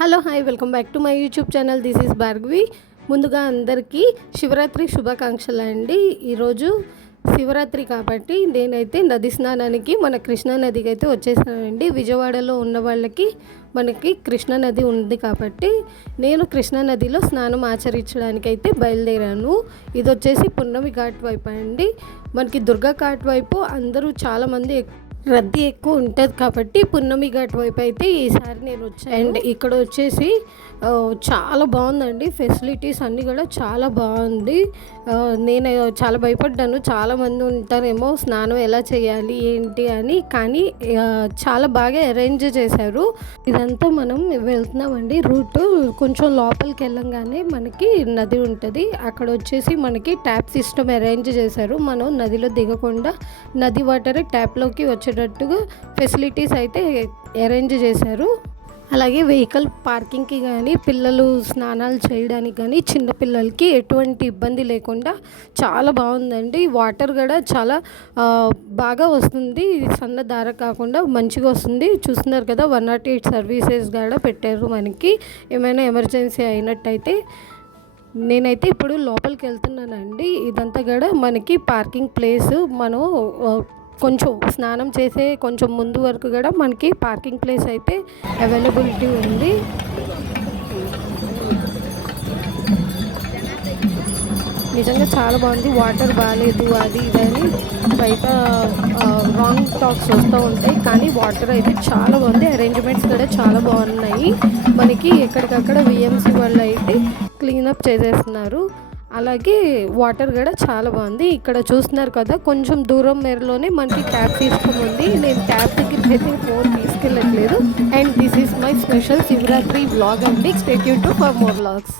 Hello hi welcome back to my YouTube channel. This is Bhargavi. ముందుగా అందరికీ శివరాత్రి శుభాకాంక్షలు అండి. ఈరోజు శివరాత్రి కాబట్టి నేనైతే నది స్నానానికి మన కృష్ణా నదికి అయితే వచ్చేసానండి. విజయవాడలో ఉన్న వాళ్ళకి మనకి కృష్ణా నది ఉంది కాబట్టి నేను కృష్ణా నదిలో స్నానం ఆచరించడానికి అయితే బయలుదేరాను. ఇది వచ్చేసి పున్నమి ఘాట్ వైపు అండి. మనకి దుర్గా ఘాట్ వైపు అందరూ చాలామంది రద్దీ ఎక్కువ ఉంటుంది కాబట్టి పున్నమి ఘాట్ వైపు అయితే ఈసారి నేను వచ్చాను. అండ్ ఇక్కడ వచ్చేసి చాలా బాగుందండి. ఫెసిలిటీస్ అన్నీ కూడా చాలా బాగుంది. నేను చాలా భయపడ్డాను, చాలామంది ఉంటారేమో స్నానం ఎలా చేయాలి ఏంటి అని, కానీ చాలా బాగా అరేంజ్ చేశారు. ఇదంతా మనం వెళ్తున్నామండి. రూట్ కొంచెం లోపలికి వెళ్ళంగానే మనకి నది ఉంటుంది. అక్కడ వచ్చేసి మనకి ట్యాప్ సిస్టమ్ అరేంజ్ చేశారు. మనం నదిలో దిగకుండా నది వాటర్ ట్యాప్లోకి వచ్చేటట్టుగా ఫెసిలిటీస్ అయితే అరేంజ్ చేశారు. అలాగే వెహికల్ పార్కింగ్కి కానీ పిల్లలు స్నానాలు చేయడానికి కానీ చిన్నపిల్లలకి ఎటువంటి ఇబ్బంది లేకుండా చాలా బాగుందండి. వాటర్ కూడా చాలా బాగా వస్తుంది. సన్నధార కాకుండా మంచిగా వస్తుంది. చూస్తున్నారు కదా, 108 సర్వీసెస్ కూడా పెట్టారు. మనకి ఏమైనా ఎమర్జెన్సీ అయినట్టయితే నేనైతే ఇప్పుడు లోపలికి వెళ్తున్నానండి. ఇదంతా కూడా మనకి పార్కింగ్ ప్లేస్. మనం కొంచెం స్నానం చేసే కొంచెం ముందు వరకు కూడా మనకి పార్కింగ్ ప్లేస్ అయితే అవైలబిలిటీ ఉంది. నిజంగా చాలా బాగుంది. వాటర్ బాగాలేదు అది ఇదని బయట రాంగ్ టాక్స్ వస్తూ ఉంటాయి, కానీ వాటర్ అయితే చాలా బాగుంది. అరేంజ్మెంట్స్ కూడా చాలా బాగున్నాయి. మనకి ఎక్కడికక్కడ విఎంసీ వాళ్ళు అయితే క్లీనప్ చేసేస్తున్నారు. అలాగే వాటర్ కూడా చాలా బాగుంది. ఇక్కడ చూస్తున్నారు కదా, కొంచెం దూరం మేరలోనే మనకి ట్యాప్ సిస్టమ్ ఉంది. నేను ట్యాప్ దగ్గరికి అయితే ఫోన్ తీసుకెళ్ళట్లేదు. And this is my special Shivaratri vlog అండి. Stay tuned for more vlogs.